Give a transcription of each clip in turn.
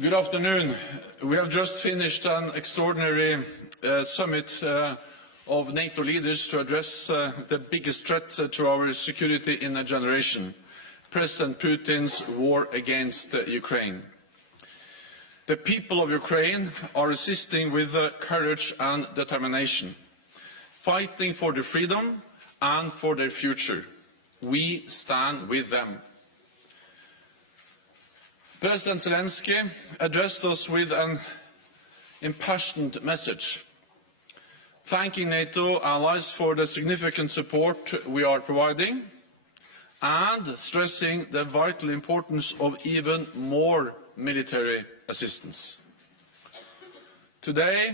Good afternoon. We have just finished an extraordinary summit of NATO leaders to address the biggest threat to our security in a generation, President Putin's war against Ukraine. The people of Ukraine are resisting with courage and determination, fighting for their freedom and for their future. We stand with them. President Zelensky addressed us with an impassioned message, thanking NATO allies for the significant support we are providing and stressing the vital importance of even more military assistance. Today,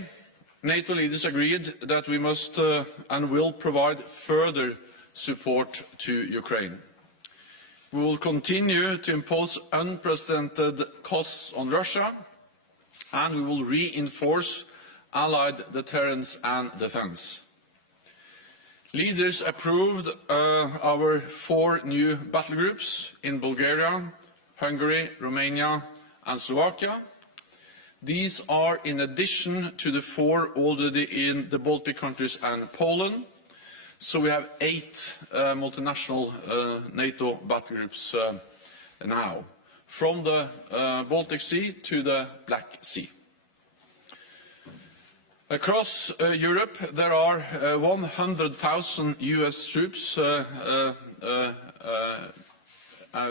NATO leaders agreed that we must and will provide further support to Ukraine. We will continue to impose unprecedented costs on Russia, and we will reinforce allied deterrence and defence. Leaders approved our 4 new battle groups in Bulgaria, Hungary, Romania and Slovakia. These are in addition to the 4 already in the Baltic countries and Poland. So we have 8 multinational NATO battle groups now, from the Baltic Sea to the Black Sea. Across Europe, there are 100,000 US troops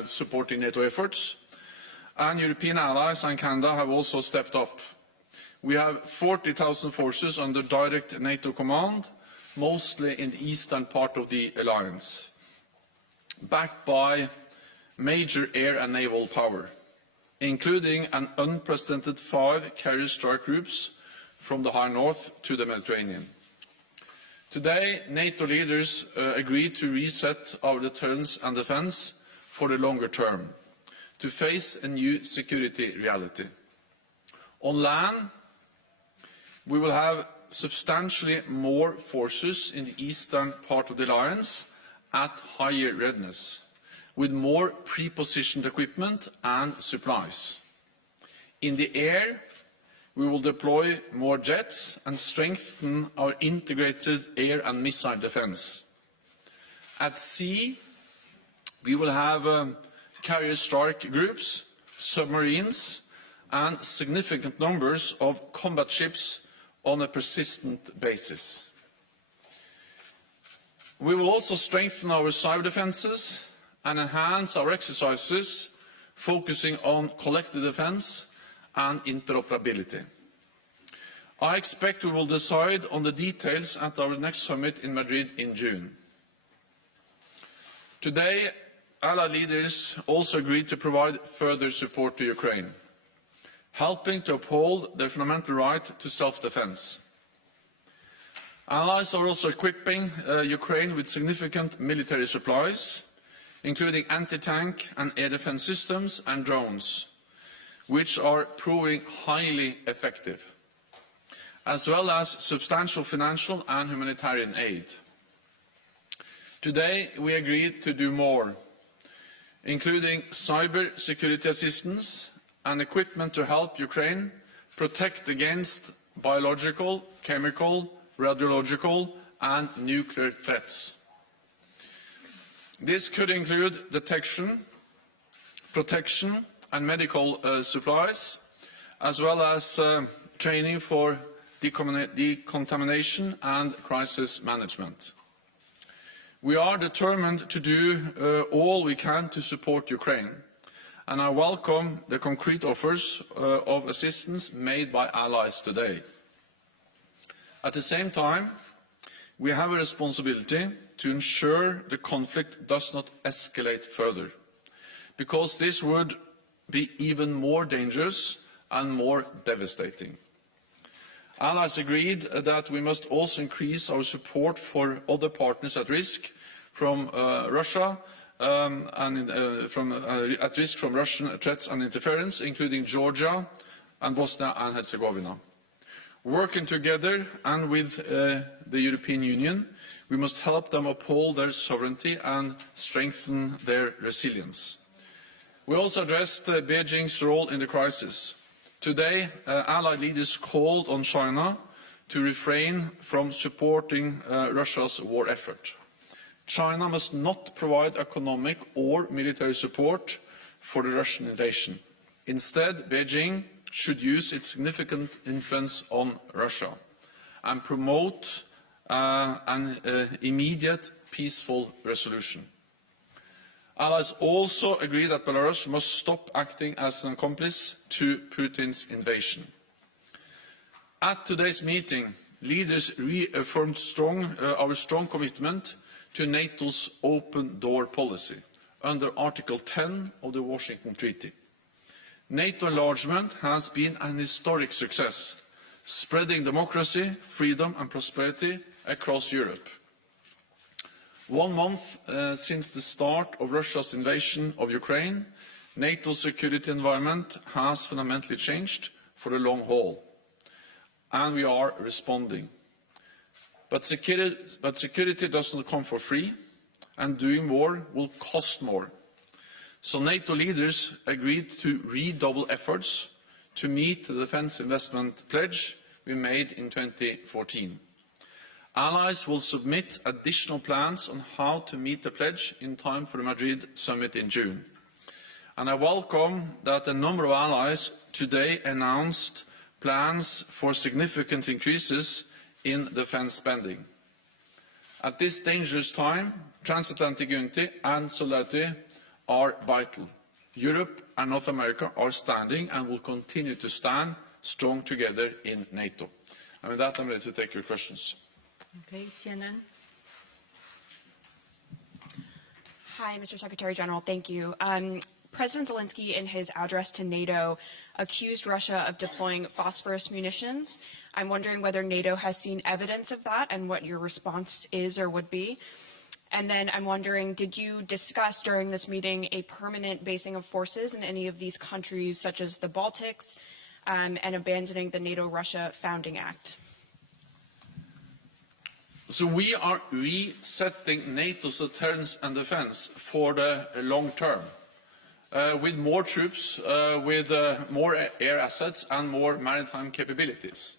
supporting NATO efforts, and European allies and Canada have also stepped up. We have 40,000 forces under direct NATO command, mostly in the eastern part of the alliance, backed by major air and naval power, including an unprecedented 5 carrier strike groups from the high north to the Mediterranean. Today, NATO leaders agreed to reset our deterrence and defence for the longer term, to face a new security reality. On land, we will have substantially more forces in the eastern part of the alliance at higher readiness, with more pre-positioned equipment and supplies. In the air, we will deploy more jets and strengthen our integrated air and missile defence. At sea, we will have carrier strike groups, submarines and significant numbers of combat ships on a persistent basis. We will also strengthen our cyber defences and enhance our exercises, focusing on collective defence and interoperability. I expect we will decide on the details at our next summit in Madrid in June. Today, Allied leaders also agreed to provide further support to Ukraine, helping to uphold their fundamental right to self-defence. Allies are also equipping Ukraine with significant military supplies, including anti-tank and air defence systems and drones, which are proving highly effective, as well as substantial financial and humanitarian aid. Today, we agreed to do more, including cyber security assistance and equipment to help Ukraine protect against biological, chemical, radiological and nuclear threats. This could include detection, protection and medical supplies, as well as training for decontamination and crisis management. We are determined to do all we can to support Ukraine, and I welcome the concrete offers of assistance made by allies today. At the same time, we have a responsibility to ensure the conflict does not escalate further, because this would be even more dangerous and more devastating. Allies agreed that we must also increase our support for other partners at risk from Russia, at risk from Russian threats and interference, including Georgia and Bosnia and Herzegovina. Working together and with the European Union, we must help them uphold their sovereignty and strengthen their resilience. We also addressed Beijing's role in the crisis, Today, Allied leaders called on China to refrain from supporting Russia's war effort. China must not provide economic or military support for the Russian invasion. Instead, Beijing should use its significant influence on Russia and promote an immediate peaceful resolution. Allies also agree that Belarus must stop acting as an accomplice to Putin's invasion. At today's meeting, leaders reaffirmed our strong commitment to NATO's open door policy under Article 10 of the Washington Treaty. NATO enlargement has been an historic success, spreading democracy, freedom and prosperity across Europe. 1 month since the start of Russia's invasion of Ukraine, NATO's security environment has fundamentally changed for the long haul, and we are responding. But security does not come for free, and doing more will cost more. So NATO leaders agreed to redouble efforts to meet the defence investment pledge we made in 2014. Allies will submit additional plans on how to meet the pledge in time for the Madrid summit in June. And I welcome that a number of allies today announced plans for significant increases in defence spending. At this dangerous time, transatlantic unity and solidarity are vital. Europe and North America are standing and will continue to stand strong together in NATO. And with that, I'm ready to take your questions. Okay, CNN. Hi, Mr. Secretary-General. Thank you. President Zelensky, in his address to NATO, accused Russia of deploying phosphorus munitions. I'm wondering whether NATO has seen evidence of that and what your response is or would be. And then I'm wondering, did you discuss during this meeting a permanent basing of forces in any of these countries, such as the Baltics, and abandoning the NATO-Russia Founding Act? So we are resetting NATO's deterrence and defence for the long term, with more troops, with more air assets and more maritime capabilities.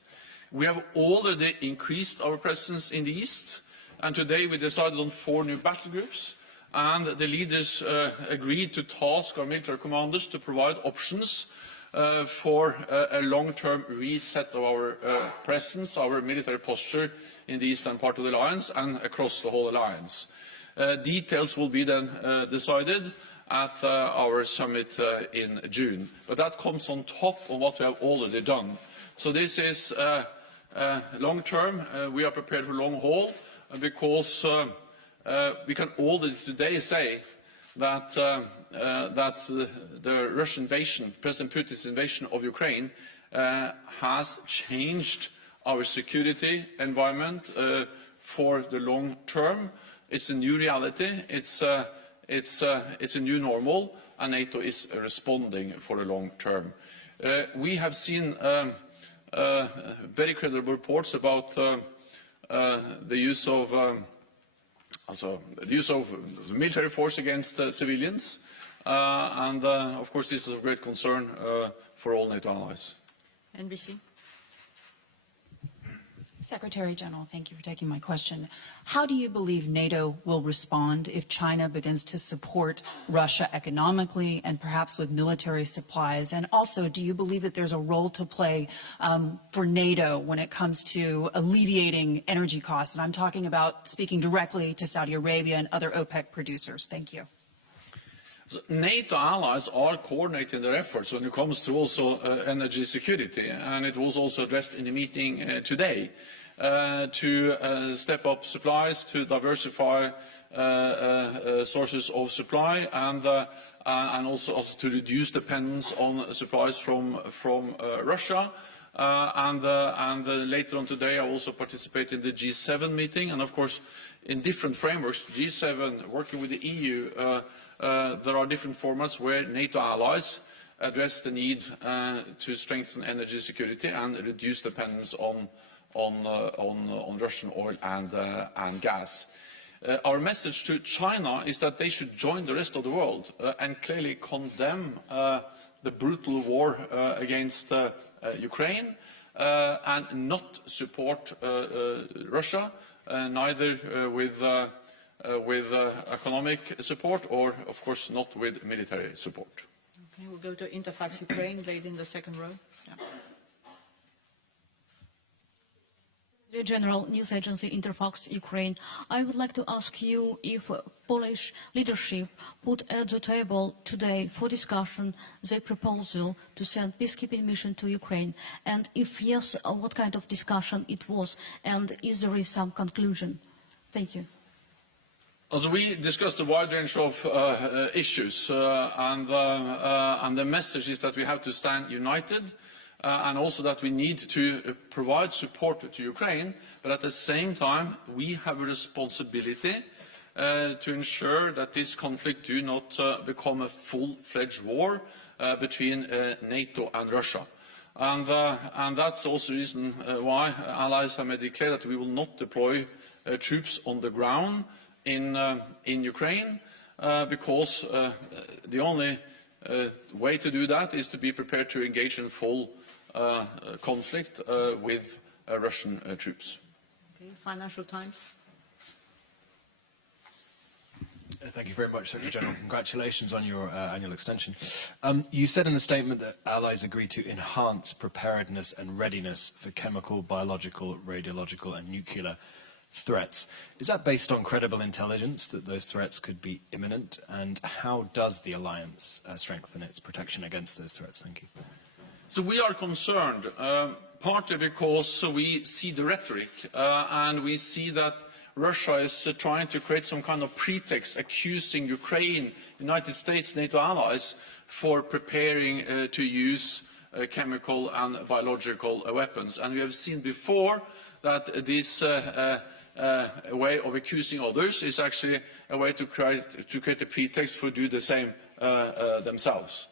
We have already increased our presence in the East, and today we decided on 4 new battle groups, and the leaders agreed to task our military commanders to provide options for a long-term reset of our presence, our military posture in the eastern part of the alliance and across the whole alliance. Details will be then decided at our summit in June, but that comes on top of what we have already done. So this is long-term. We are prepared for long haul because we can already today say that the Russian invasion, President Putin's invasion of Ukraine, has changed our security environment for the long term. It's a new reality. It's a new normal, and NATO is responding for the long term. We have seen very credible reports about the use of military force against civilians, and of course this is of great concern for all NATO allies. NBC. Secretary-General, thank you for taking my question. How do you believe NATO will respond if China begins to support Russia economically and perhaps with military supplies? And also, do you believe that there's a role to play for NATO when it comes to alleviating energy costs? And I'm talking about speaking directly to Saudi Arabia and other OPEC producers. Thank you. So NATO allies are coordinating their efforts when it comes to also energy security, and it was also addressed in the meeting today to step up supplies, to diversify sources of supply, and also to reduce dependence on supplies from Russia. And later on today, I also participate in the G7 meeting, and of course, in different frameworks, G7 working with the EU. There are different formats where NATO allies address the need to strengthen energy security and reduce dependence on Russian oil and gas. Our message to China is that they should join the rest of the world and clearly condemn the brutal war against Ukraine and not support Russia, neither with economic support or, of course, not with military support. Okay, we'll go to Interfax Ukraine, lady in the second row. Yeah. General News Agency Interfax Ukraine. I would like to ask you if Polish leadership put at the table today for discussion the proposal to send peacekeeping mission to Ukraine, and if yes, what kind of discussion it was, and is there some conclusion? Thank you. As we discussed a wide range of issues, and the message is that we have to stand united, and also that we need to provide support to Ukraine, but at the same time we have a responsibility to ensure that this conflict do not become a full-fledged war between NATO and Russia. And that's also the reason why allies have made it clear that we will not deploy troops on the ground in Ukraine, because the only way to do that is to be prepared to engage in full conflict with Russian troops. Okay, Financial Times. Thank you very much, Secretary General. Congratulations on your annual extension. You said in the statement that allies agreed to enhance preparedness and readiness for chemical, biological, radiological and nuclear threats. Is that based on credible intelligence that those threats could be imminent? And how does the alliance strengthen its protection against those threats? Thank you. So we are concerned, partly because we see the rhetoric and we see that Russia is trying to create some kind of pretext accusing Ukraine, United States, NATO allies for preparing to use chemical and biological weapons. And we have seen before that this way of accusing others is actually a way to create a pretext for do the same themselves.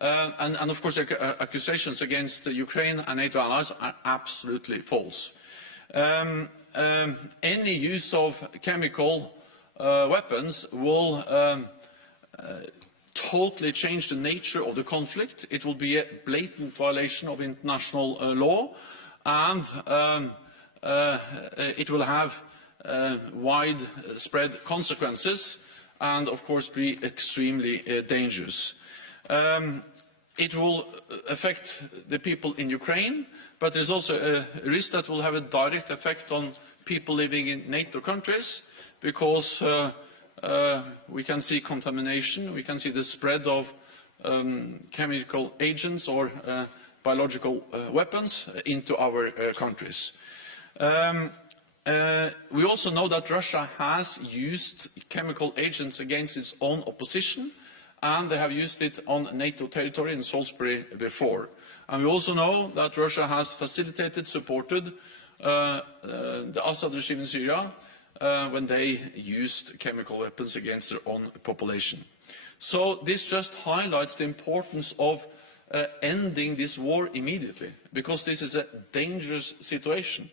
And of course, the accusations against Ukraine and NATO allies are absolutely false. Any use of chemical weapons will totally change the nature of the conflict. It will be a blatant violation of international law, and it will have widespread consequences and, of course, be extremely dangerous. It will affect the people in Ukraine, but there's also a risk that will have a direct effect on people living in NATO countries, because we can see contamination, we can see the spread of chemical agents or biological weapons into our countries. We also know that Russia has used chemical agents against its own opposition, and they have used it on NATO territory in Salisbury before. And we also know that Russia has facilitated, supported the Assad regime in Syria when they used chemical weapons against their own population. So this just highlights the importance of ending this war immediately, because this is a dangerous situation.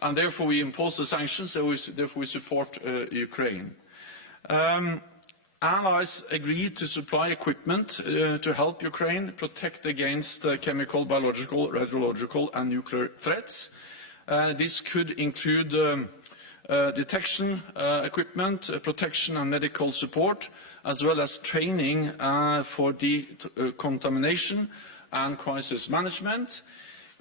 And therefore we impose the sanctions, therefore we support Ukraine. Allies agreed to supply equipment to help Ukraine protect against chemical, biological, radiological and nuclear threats. This could include detection equipment, protection and medical support, as well as training for decontamination and crisis management.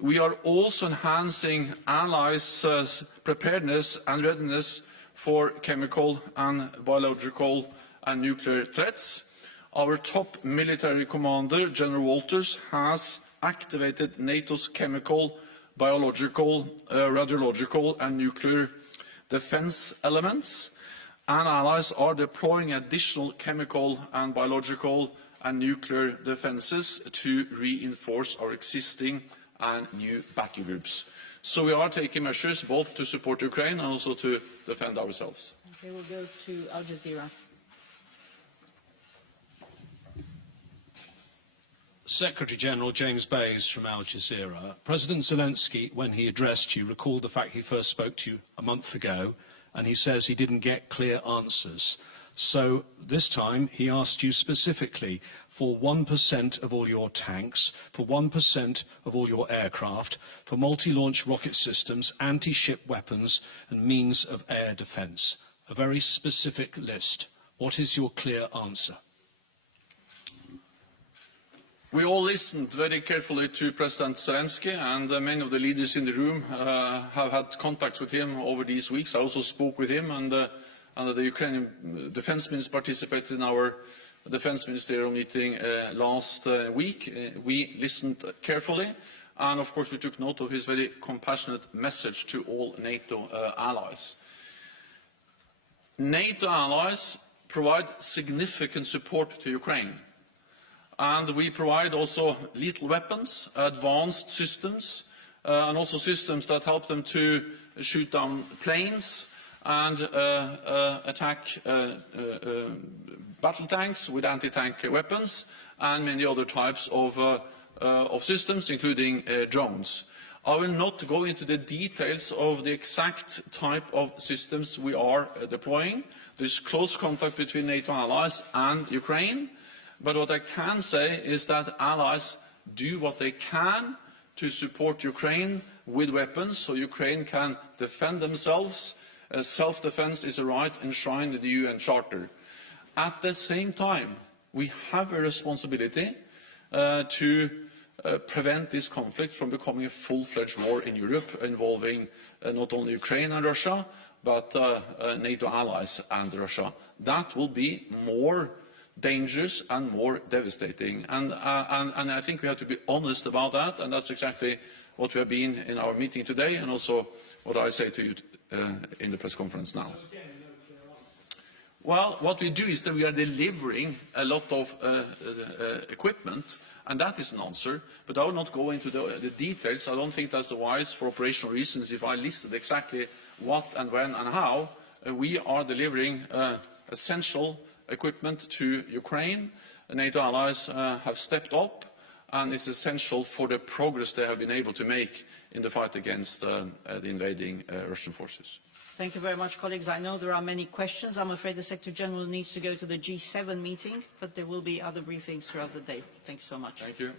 We are also enhancing allies' preparedness and readiness for chemical and biological and nuclear threats. Our top military commander, General Walters, has activated NATO's chemical, biological, radiological and nuclear defence elements, and allies are deploying additional chemical and biological and nuclear defences to reinforce our existing and new battle groups. So we are taking measures both to support Ukraine and also to defend ourselves. Okay, we'll go to Al Jazeera. Secretary-General James Bays from Al Jazeera. President Zelensky, when he addressed you, recalled the fact he first spoke to you a month ago, and he says he didn't get clear answers. So this time he asked you specifically for 1% of all your tanks, for 1% of all your aircraft, for multi-launch rocket systems, anti-ship weapons and means of air defence. A very specific list. What is your clear answer? We all listened very carefully to President Zelensky, and many of the leaders in the room have had contacts with him over these weeks. I also spoke with him, and the Ukrainian defense minister participated in our defense ministerial meeting last week. We listened carefully, and of course we took note of his very compassionate message to all NATO allies. NATO allies provide significant support to Ukraine. And we provide also lethal weapons, advanced systems, and also systems that help them to shoot down planes and attack battle tanks with anti-tank weapons, and many other types of systems, including drones. I will not go into the details of the exact type of systems we are deploying. There is close contact between NATO allies and Ukraine. But what I can say is that allies do what they can to support Ukraine with weapons so Ukraine can defend themselves. Self-defense is a right enshrined in the UN Charter. At the same time, we have a responsibility to prevent this conflict from becoming a full-fledged war in Europe involving not only Ukraine and Russia, but NATO allies and Russia. That will be more dangerous and more devastating. And I think we have to be honest about that, and that's exactly what we have been in our meeting today, and also what I say to you in the press conference now. Well, what we do is that we are delivering a lot of equipment, and that is an answer, but I will not go into the details. I don't think that's wise for operational reasons if I listed exactly what and when and how. We are delivering essential equipment to Ukraine. The NATO allies have stepped up, and it's essential for the progress they have been able to make in the fight against the invading Russian forces. Thank you very much, colleagues. I know there are many questions. I'm afraid the Secretary-General needs to go to the G7 meeting, but there will be other briefings throughout the day. Thank you so much. Thank you.